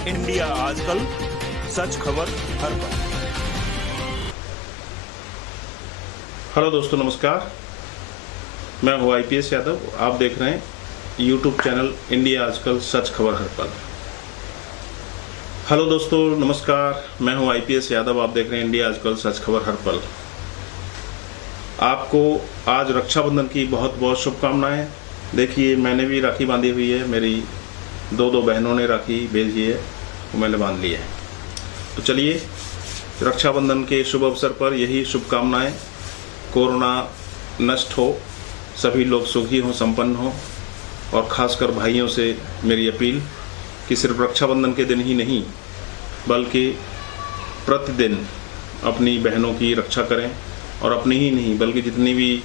India आजकल, सच खबर हर पल। हेलो दोस्तों, नमस्कार। मैं हूँ IPS यादव। आप देख रहे हैं YouTube चैनल इंडिया आजकल, सच खबर हर पल। हेलो दोस्तों, नमस्कार। मैं हूँ IPS यादव। आप देख रहे हैं इंडिया आजकल, सच खबर हर पल। आपको आज रक्षाबंधन की बहुत बहुत शुभकामनाएं। देखिए, मैंने भी राखी बांधी हुई है। मेरी दो बहनों ने राखी भेजी है, वो मैंने बांध ली है। तो चलिए, रक्षाबंधन के शुभ अवसर पर यही शुभकामनाएं। कोरोना नष्ट हो, सभी लोग सुखी हों, संपन्न हों। और ख़ासकर भाइयों से मेरी अपील कि सिर्फ रक्षाबंधन के दिन ही नहीं, बल्कि प्रतिदिन अपनी बहनों की रक्षा करें। और अपनी ही नहीं, बल्कि जितनी भी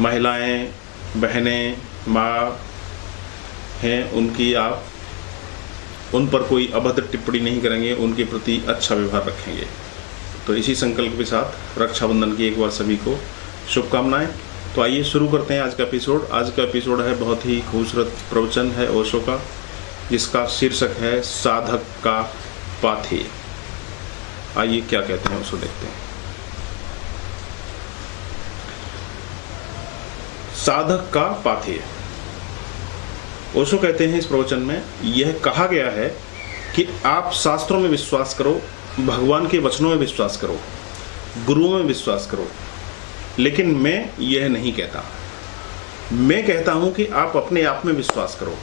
महिलाएं, बहनें, माँ हैं, उनकी आप उन पर कोई अभद्र टिप्पणी नहीं करेंगे, उनके प्रति अच्छा व्यवहार रखेंगे। तो इसी संकल्प के साथ रक्षाबंधन की एक बार सभी को शुभकामनाएं। तो आइए शुरू करते हैं आज का एपिसोड। आज का एपिसोड है बहुत ही खूबसूरत प्रवचन है ओशो का, जिसका शीर्षक है साधक का पाथेय। आइए क्या कहते हैं ओशो, देखते हैं। साधक का पाथेय। ओशो कहते हैं इस प्रवचन में, यह कहा गया है कि आप शास्त्रों में विश्वास करो, भगवान के वचनों में विश्वास करो, गुरुओं में विश्वास करो, लेकिन मैं यह नहीं कहता। मैं कहता हूं कि आप अपने आप में विश्वास करो।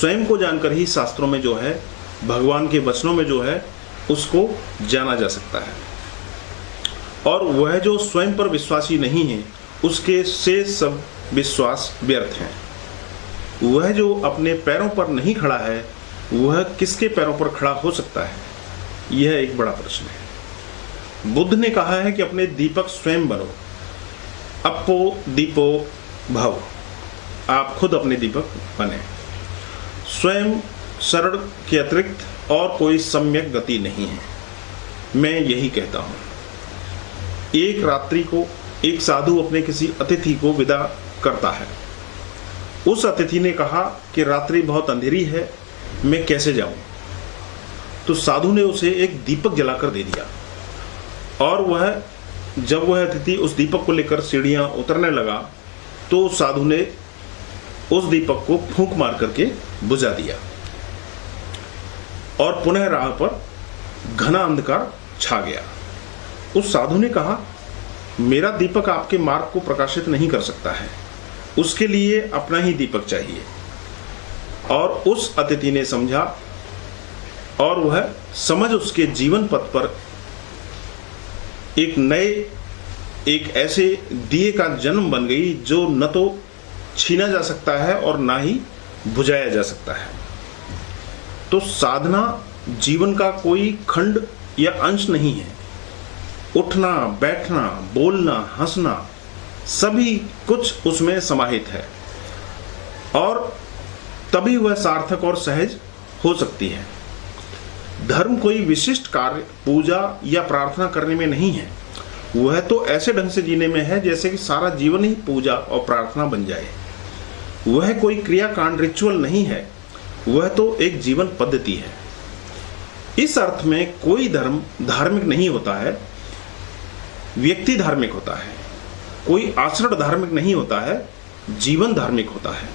स्वयं को जानकर ही शास्त्रों में जो है, भगवान के वचनों में जो है, उसको जाना जा सकता है। और वह जो स्वयं पर विश्वासी नहीं है, उसके से सब विश्वास व्यर्थ हैं। वह जो अपने पैरों पर नहीं खड़ा है, वह किसके पैरों पर खड़ा हो सकता है? यह एक बड़ा प्रश्न है। बुद्ध ने कहा है कि अपने दीपक स्वयं बनो। अपो दीपो भव। आप खुद अपने दीपक बने। स्वयं शरण के अतिरिक्त और कोई सम्यक गति नहीं है। मैं यही कहता हूं। एक रात्रि को एक साधु अपने किसी अतिथि को विदा करता है। उस अतिथि ने कहा कि रात्रि बहुत अंधेरी है, मैं कैसे जाऊं? तो साधु ने उसे एक दीपक जलाकर दे दिया। और जब वह अतिथि उस दीपक को लेकर सीढ़ियां उतरने लगा, तो साधु ने उस दीपक को फूंक मार करके बुझा दिया। और पुनः राह पर घना अंधकार छा गया। उस साधु ने कहा, मेरा दीपक आपके मार्ग को प्रकाशित नहीं कर सकता है, उसके लिए अपना ही दीपक चाहिए। और उस अतिथि ने समझा, और वह समझ उसके जीवन पथ पर एक ऐसे दिए का जन्म बन गई, जो न तो छीना जा सकता है और ना ही बुझाया जा सकता है। तो साधना जीवन का कोई खंड या अंश नहीं है। उठना, बैठना, बोलना, हंसना, सभी कुछ उसमें समाहित है। और तभी वह सार्थक और सहज हो सकती है। धर्म कोई विशिष्ट कार्य, पूजा या प्रार्थना करने में नहीं है। वह तो ऐसे ढंग से जीने में है जैसे कि सारा जीवन ही पूजा और प्रार्थना बन जाए। वह कोई क्रियाकांड, रिचुअल नहीं है। वह तो एक जीवन पद्धति है। इस अर्थ में कोई धर्म धार्मिक नहीं होता है, व्यक्ति धार्मिक होता है। कोई आचरण धार्मिक नहीं होता है, जीवन धार्मिक होता है।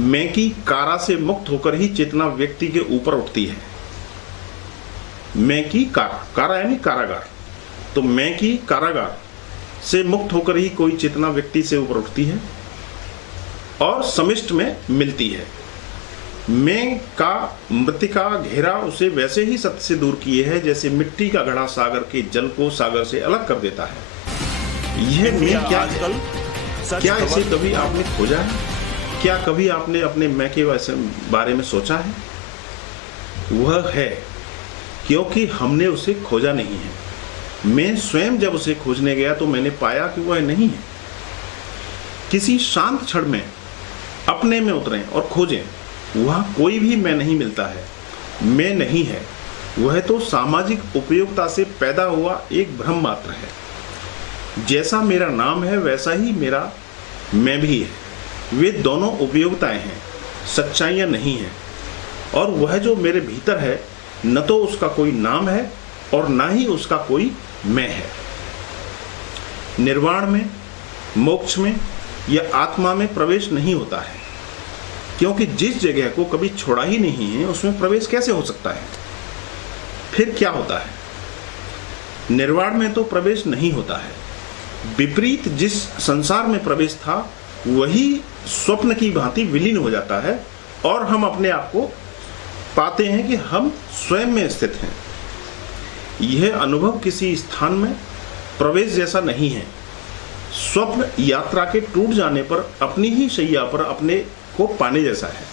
मैं की कारा से मुक्त होकर ही चेतना व्यक्ति के ऊपर उठती है। मैं की कारा यानी कारागार। तो मैं की कारागार से मुक्त होकर ही कोई चेतना व्यक्ति से ऊपर उठती है और समिष्ट में मिलती है। मैं का मृतिका घेरा उसे वैसे ही सत्य से दूर किए है, जैसे मिट्टी का घड़ा सागर के जल को सागर से अलग कर देता है। यह मैं क्या आजकल, क्या इसे कभी आपने खोजा है? क्या कभी आपने अपने मैं के बारे में सोचा है? वह है, क्योंकि हमने उसे खोजा नहीं है। मैं स्वयं जब उसे खोजने गया तो मैंने पाया कि वह नहीं है। किसी शांत क्षण में अपने में उतरें और खोजें, वहां कोई भी मैं नहीं मिलता है। मैं नहीं है, वह तो सामाजिक उपयोगिता से पैदा हुआ एक भ्रम मात्र है। जैसा मेरा नाम है, वैसा ही मेरा मैं भी है। वे दोनों उपयोगिताएं हैं, सच्चाइयां नहीं हैं। और वह जो मेरे भीतर है न तो उसका कोई नाम है और ना ही उसका कोई मैं है। निर्वाण में, मोक्ष में या आत्मा में प्रवेश नहीं होता है, क्योंकि जिस जगह को कभी छोड़ा ही नहीं है उसमें प्रवेश कैसे हो सकता है। फिर क्या होता है? निर्वाण में तो प्रवेश नहीं होता है। विपरीत जिस संसार में प्रवेश था वही स्वप्न की भांति विलीन हो जाता है और हम अपने आप को पाते हैं कि हम स्वयं में स्थित हैं। यह अनुभव किसी स्थान में प्रवेश जैसा नहीं है। स्वप्न यात्रा के टूट जाने पर अपनी ही शैया पर अपने को पाने जैसा है।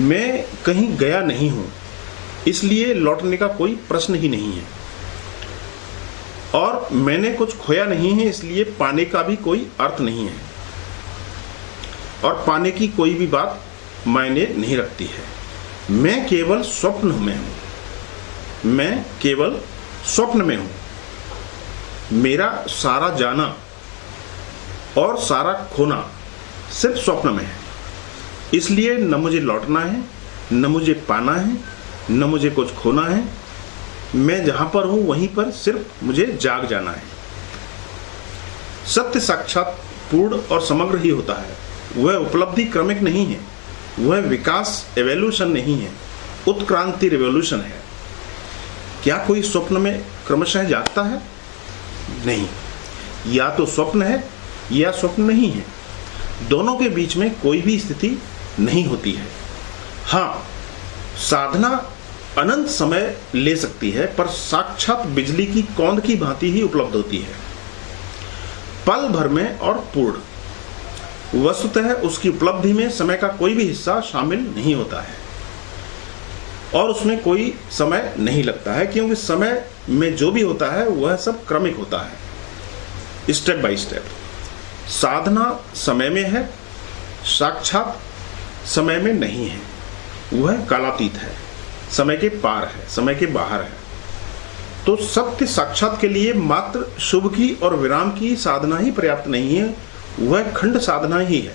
मैं कहीं गया नहीं हूं, इसलिए लौटने का कोई प्रश्न ही नहीं है, और मैंने कुछ खोया नहीं है, इसलिए पाने का भी कोई अर्थ नहीं है, और पाने की कोई भी बात मायने नहीं रखती है। मैं केवल स्वप्न में हूं, मैं केवल स्वप्न में हूं। मेरा सारा जाना और सारा खोना सिर्फ स्वप्न में है, इसलिए न मुझे लौटना है, न मुझे पाना है, न मुझे कुछ खोना है। मैं जहां पर हूं वहीं पर सिर्फ मुझे जाग जाना है। सत्य साक्षात पूर्ण और समग्र ही होता है। वह उपलब्धि क्रमिक नहीं है, वह विकास एवोल्यूशन नहीं है, उत्क्रांति रिवोल्यूशन है। क्या कोई स्वप्न में क्रमशः जागता है? नहीं, या तो स्वप्न है या स्वप्न नहीं है। दोनों के बीच में कोई भी स्थिति नहीं होती है। हाँ, साधना अनंत समय ले सकती है, पर साक्षात बिजली की कौंद की भांति ही उपलब्ध होती है, पल भर में और पूर्ण। वस्तुतः उसकी उपलब्धि में समय का कोई भी हिस्सा शामिल नहीं होता है और उसमें कोई समय नहीं लगता है, क्योंकि समय में जो भी होता है वह सब क्रमिक होता है, स्टेप बाय स्टेप। साधना समय में है, साक्षात समय में नहीं है। वह कालातीत है, समय के पार है, समय के बाहर है। तो सत्य साक्षात के लिए मात्र शुभ की और विराम की साधना ही पर्याप्त नहीं है, वह खंड साधना ही है।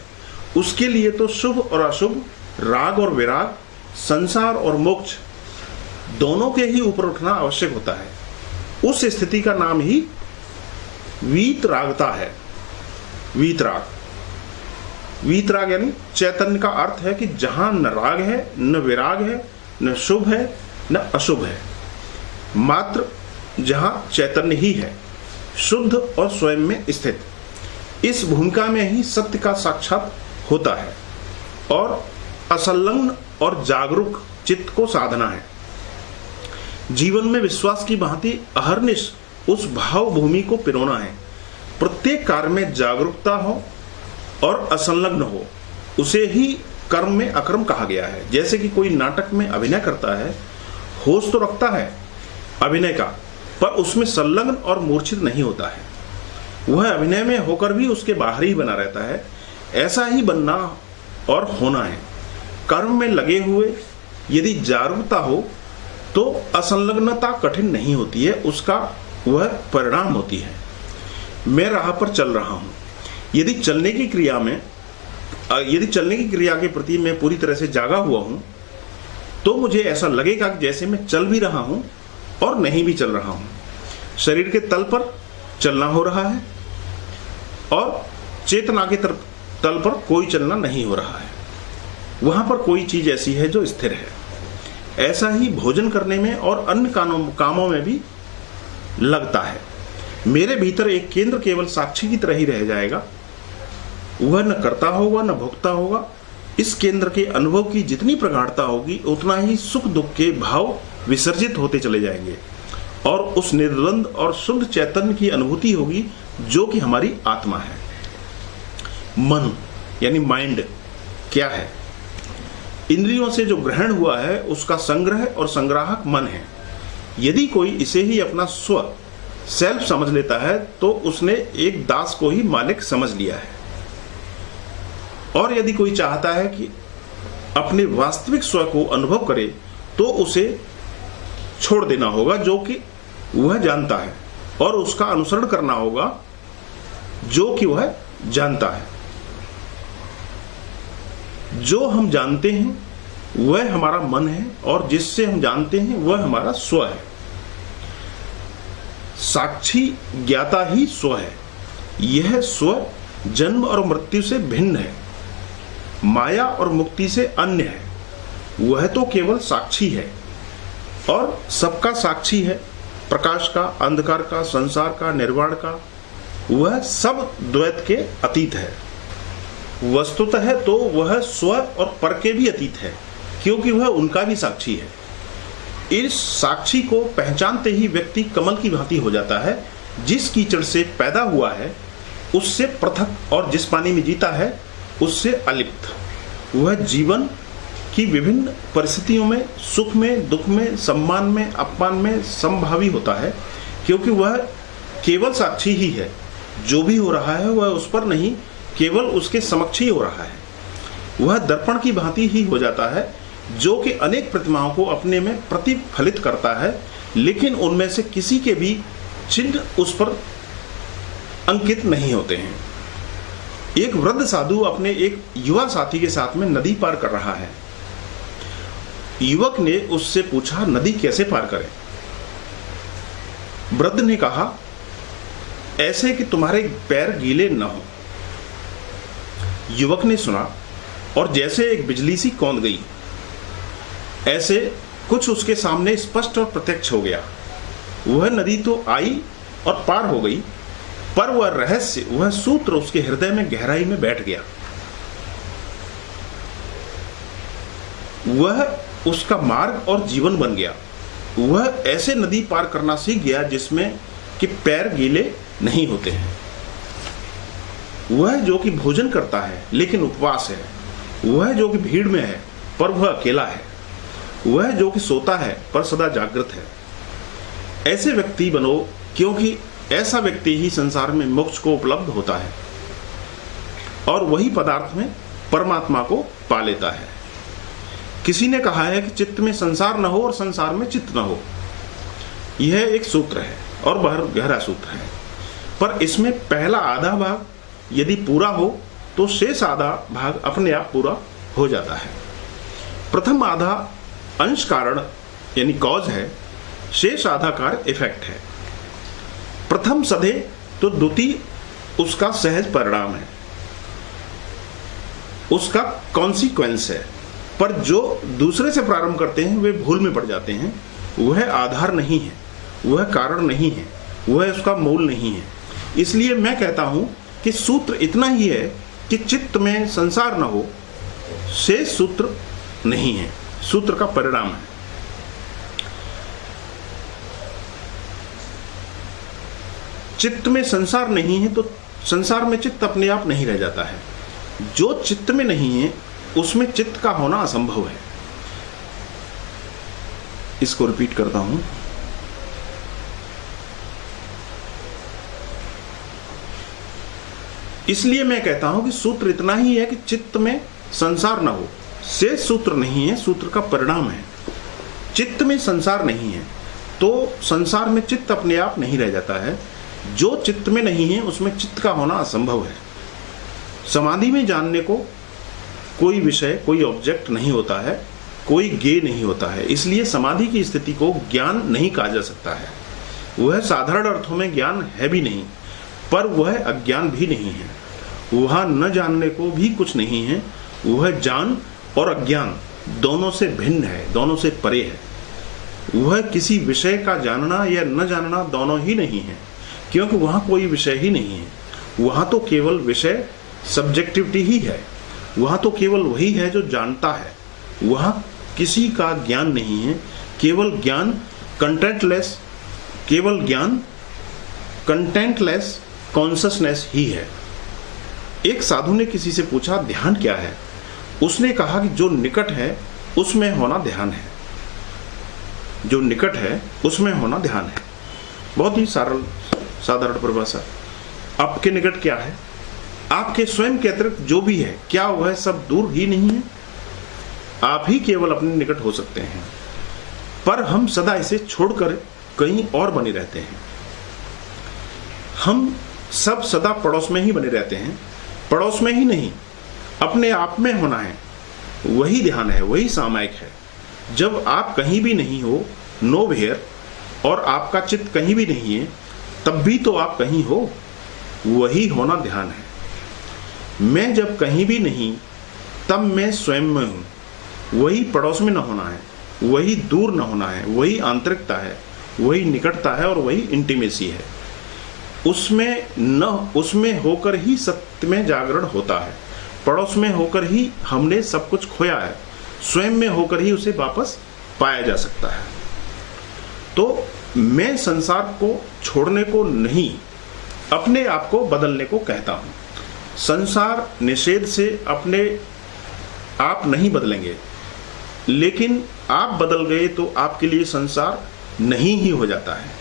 उसके लिए तो शुभ और अशुभ, राग और विराग, संसार और मोक्ष दोनों के ही ऊपर उठना आवश्यक होता है। उस स्थिति का नाम ही वीतरागता है। वीतराग, वीतराग यानी चैतन्य का अर्थ है कि जहां न राग है, न विराग है, न शुभ है, न अशुभ है, मात्र जहां चैतन्य ही है, शुद्ध और स्वयं में स्थित। इस भूमिका में ही सत्य का साक्षात होता है और असंलग्न और जागरूक चित्त को साधना है। जीवन में विश्वास की भांति अहर्निश उस भाव भूमि को पिरोना है। प्रत्येक कार्य में जागरूकता हो और असंलग्न हो, उसे ही कर्म में अकर्म कहा गया है। जैसे कि कोई नाटक में अभिनय करता है, होश तो रखता है अभिनय का, पर उसमें संलग्न और मूर्छित नहीं होता है। वह अभिनय में होकर भी उसके बाहर ही बना रहता है। ऐसा ही बनना और होना है। कर्म में लगे हुए यदि जागरूकता हो तो असंलग्नता कठिन नहीं होती है, उसका वह परिणाम होती है। मैं राह पर चल रहा हूं। यदि चलने की क्रिया के प्रति मैं पूरी तरह से जागा हुआ हूं तो मुझे ऐसा लगेगा जैसे मैं चल भी रहा हूं और नहीं भी चल रहा हूं। शरीर के तल पर चलना हो रहा है और चेतना के तल पर कोई चलना नहीं हो रहा है। वहां पर कोई चीज ऐसी है जो स्थिर है। ऐसा ही भोजन करने में और अन्य कामों में भी लगता है। मेरे भीतर एक केंद्र केवल साक्षी की तरह ही रह जाएगा। वह न करता होगा न भोगता होगा। इस केंद्र के अनुभव की जितनी प्रगाढ़ता होगी उतना ही सुख दुख के भाव विसर्जित होते चले जाएंगे और उस निर्द्वंद और शुद्ध चैतन्य की अनुभूति होगी जो कि हमारी आत्मा है। मन यानी माइंड क्या है? इंद्रियों से जो ग्रहण हुआ है उसका संग्रह और संग्राहक मन है। यदि कोई इसे ही अपना स्व सेल्फ समझ लेता है तो उसने एक दास को ही मालिक समझ लिया है। और यदि कोई चाहता है कि अपने वास्तविक स्व को अनुभव करे तो उसे छोड़ देना होगा जो कि वह जानता है और उसका अनुसरण करना होगा जो कि वह जानता है। जो हम जानते हैं वह हमारा मन है और जिससे हम जानते हैं वह हमारा स्व है। साक्षी ज्ञाता ही स्व है। यह स्व जन्म और मृत्यु से भिन्न है, माया और मुक्ति से अन्य है। वह तो केवल साक्षी है और सबका साक्षी है, प्रकाश का, अंधकार का, संसार का, निर्वाण का। वह सब द्वैत के अतीत है। वस्तुतः तो वह स्व और पर के भी अतीत है, क्योंकि वह उनका भी साक्षी है। इस साक्षी को पहचानते ही व्यक्ति कमल की भांति हो जाता है। जिस कीचड़ से पैदा हुआ है उससे पृथक और जिस पानी में जीता है उससे अलिप्त। वह जीवन की विभिन्न परिस्थितियों में, सुख में, दुख में, सम्मान में, अपमान में समभावी होता है, क्योंकि वह केवल साक्षी ही है। जो भी हो रहा है वह उस पर नहीं, केवल उसके समक्ष ही हो रहा है। वह दर्पण की भांति ही हो जाता है, जो कि अनेक प्रतिमाओं को अपने में प्रतिफलित करता है, लेकिन उनमें से किसी के भी चिन्ह उस पर अंकित नहीं होते हैं। एक वृद्ध साधु अपने एक युवा साथी के साथ में नदी पार कर रहा है। युवक ने उससे पूछा, नदी कैसे पार करें? वृद्ध ने कहा, ऐसे कि तुम्हारे पैर गीले न हो। युवक ने सुना और जैसे एक बिजली सी कौंध गई, ऐसे कुछ उसके सामने स्पष्ट और प्रत्यक्ष हो गया। वह नदी तो आई और पार हो गई, पर वह रहस्य, वह सूत्र उसके हृदय में गहराई में बैठ गया। वह उसका मार्ग और जीवन बन गया। वह ऐसे नदी पार करना सीख गया जिसमें कि पैर गीले नहीं होते हैं। वह जो कि भोजन करता है लेकिन उपवास है। वह जो कि भीड़ में है पर वह अकेला है। वह जो कि सोता है पर सदा जागृत है। ऐसे व्यक्ति बनो, क्योंकि ऐसा व्यक्ति ही संसार में मोक्ष को उपलब्ध होता है और वही पदार्थ में परमात्मा को पा लेता है। किसी ने कहा है कि चित्त में संसार न हो और संसार में चित्त न हो। यह एक सूत्र है और बहुत गहरा सूत्र है, पर इसमें पहला आधा भाग यदि पूरा हो तो शेष आधा भाग अपने आप पूरा हो जाता है। प्रथम आधा अंश कारण यानी कॉज है, शेष आधा कार्य इफेक्ट है। प्रथम सधे तो द्वितीय उसका सहज परिणाम है, उसका कॉन्सिक्वेंस है। पर जो दूसरे से प्रारंभ करते हैं वे भूल में पड़ जाते हैं। वह आधार नहीं है, वह कारण नहीं है, वह उसका मूल नहीं है। इसलिए मैं कहता हूं कि सूत्र इतना ही है कि चित्त में संसार न हो, शेष सूत्र नहीं है, सूत्र का परिणाम है। चित्त में संसार नहीं है तो संसार में चित्त अपने आप नहीं रह जाता है। जो चित्त में नहीं है उसमें चित्त का होना असंभव है। इसको रिपीट करता हूं। इसलिए मैं कहता हूं कि सूत्र इतना ही है कि चित्त में संसार न हो, शेष सूत्र नहीं है, सूत्र का परिणाम है। चित्त में संसार नहीं है तो संसार में चित्त अपने आप नहीं रह जाता है। जो चित्त में नहीं है उसमें चित्त का होना असंभव है। समाधि में जानने को कोई विषय, कोई ऑब्जेक्ट नहीं होता है, कोई ज्ञेय नहीं होता है। इसलिए समाधि की स्थिति को ज्ञान नहीं कहा जा सकता है। वह साधारण अर्थों में ज्ञान है भी नहीं, पर वह अज्ञान भी नहीं है। वहां न जानने को भी कुछ नहीं है। वह जान और अज्ञान दोनों से भिन्न है, दोनों से परे है। वह किसी विषय का जानना या न जानना दोनों ही नहीं है, क्योंकि वहां कोई विषय ही नहीं है। वहां तो केवल विषय सब्जेक्टिविटी ही है। वहां तो केवल वही है जो जानता है। वहां किसी का ज्ञान नहीं है, केवल ज्ञान कंटेंटलेस, केवल ज्ञान कंटेंटलेस कॉन्शसनेस ही है। एक साधु ने किसी से पूछा, ध्यान क्या है? उसने कहा कि जो निकट है उसमें होना ध्यान है। जो निकट है उसमें होना ध्यान है। बहुत ही सरल साधारण परिभाषा। आपके निकट क्या है? आपके स्वयं के अतिरिक्त जो भी है, क्या वह सब दूर ही नहीं है? आप ही केवल अपने निकट हो सकते हैं, पर हम सदा इसे छोड़कर कहीं और बने रहते हैं। हम सब सदा पड़ोस में ही बने रहते हैं। पड़ोस में ही नहीं, अपने आप में होना है। वही ध्यान है, वही सामायिक है। जब आप कहीं भी नहीं हो, नो वेयर, और आपका चित्त कहीं भी नहीं है, तब भी तो आप कहीं हो, वही होना ध्यान है। मैं जब कहीं भी नहीं, तब मैं स्वयं में हूं, वही पड़ोस में न होना है, वही दूर न होना है, वही आंतरिकता है, वही निकटता है और वही इंटीमेसी है। उसमें होकर ही सत्य में जागरण होता है। पड़ोस में होकर ही हमने सब कुछ खोया है, स्वयं में होकर ही उसे वापस पाया जा सकता है। तो मैं संसार को छोड़ने को नहीं, अपने आप को बदलने को कहता हूं। संसार निषेध से अपने आप नहीं बदलेंगे, लेकिन आप बदल गए तो आपके लिए संसार नहीं ही हो जाता है।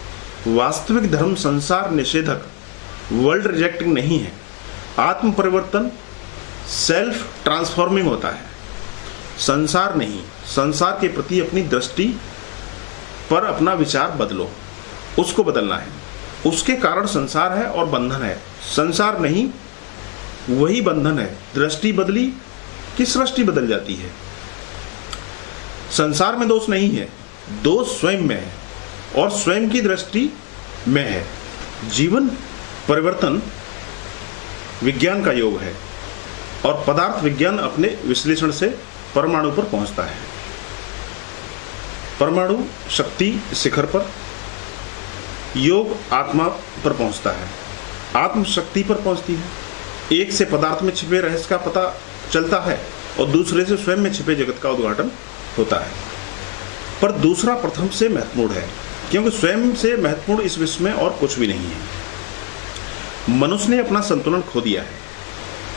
वास्तविक धर्म संसार निषेधक, वर्ल्ड रिजेक्टिंग नहीं है। आत्म परिवर्तन सेल्फ ट्रांसफॉर्मिंग होता है, संसार नहीं। संसार के प्रति अपनी दृष्टि पर अपना विचार बदलो, उसको बदलना है। उसके कारण संसार है और बंधन है, संसार नहीं वही बंधन है। दृष्टि बदली कि सृष्टि बदल जाती है। संसार में दोष नहीं है, दोष स्वयं में है और स्वयं की दृष्टि में है। जीवन परिवर्तन विज्ञान का योग है और पदार्थ विज्ञान अपने विश्लेषण से परमाणु पर पहुंचता है। परमाणु शक्ति शिखर पर, योग आत्मा पर पहुंचता है, आत्म शक्ति पर पहुंचती है। एक से पदार्थ में छिपे रहस्य का पता चलता है और दूसरे से स्वयं में छिपे जगत का उद्घाटन होता है। पर दूसरा प्रथम से महत्वपूर्ण है, क्योंकि स्वयं से महत्वपूर्ण इस विश्व में और कुछ भी नहीं है। मनुष्य ने अपना संतुलन खो दिया है,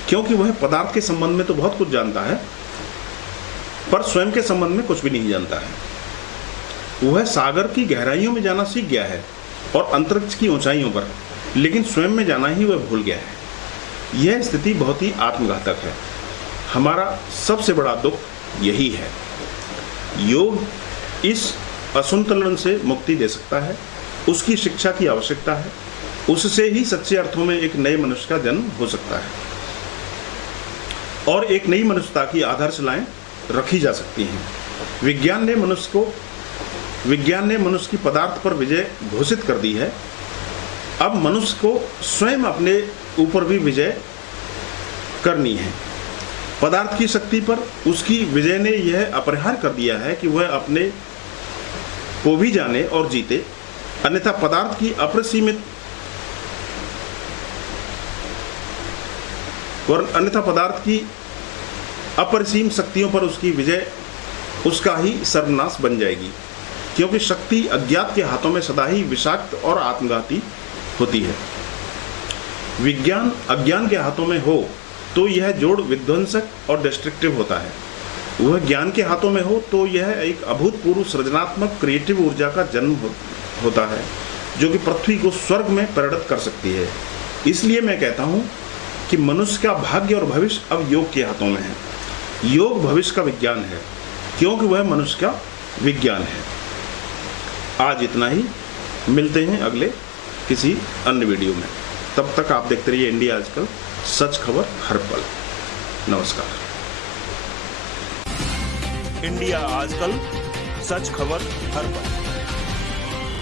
क्योंकि वह पदार्थ के संबंध में तो बहुत कुछ जानता है, पर स्वयं के संबंध में कुछ भी नहीं जानता है। वह सागर की गहराइयों में जाना सीख गया है और अंतरिक्ष की ऊंचाइयों पर, लेकिन स्वयं में जाना ही वह भूल गया है। यह स्थिति बहुत ही आत्मघातक है। हमारा सबसे बड़ा दुख यही है। योग इस असंतुलन से मुक्ति दे सकता है, उसकी शिक्षा की आवश्यकता है। उससे ही सच्चे अर्थों में एक नए मनुष्य का जन्म हो सकता है और एक नई मनुष्यता की आधारशिलाएं रखी जा सकती हैं। विज्ञान ने मनुष्य की पदार्थ पर विजय घोषित कर दी है। अब मनुष्य को स्वयं अपने ऊपर भी विजय करनी है। पदार्थ की शक्ति पर उसकी विजय ने यह अपरिहार्य कर दिया है कि वह अपने को भी जाने और जीते, अन्यथा पदार्थ की अपरिसीम शक्तियों पर उसकी विजय उसका ही सर्वनाश बन जाएगी, क्योंकि शक्ति अज्ञात के हाथों में सदा ही विषाक्त और आत्मघाती होती है। विज्ञान अज्ञान के हाथों में हो तो यह जोड़ विध्वंसक और डिस्ट्रक्टिव होता है। वह ज्ञान के हाथों में हो तो यह एक अभूतपूर्व सृजनात्मक क्रिएटिव ऊर्जा का जन्म होता है, जो कि पृथ्वी को स्वर्ग में परिणत कर सकती है। इसलिए मैं कहता हूँ कि मनुष्य का भाग्य और भविष्य अब योग के हाथों में है। योग भविष्य का विज्ञान है, क्योंकि वह मनुष्य का विज्ञान है। आज इतना ही, मिलते हैं अगले किसी अन्य वीडियो में। तब तक आप देखते रहिए इंडिया आजकल, सच खबर हर पल। नमस्कार। इंडिया आजकल, सच खबर हर पल।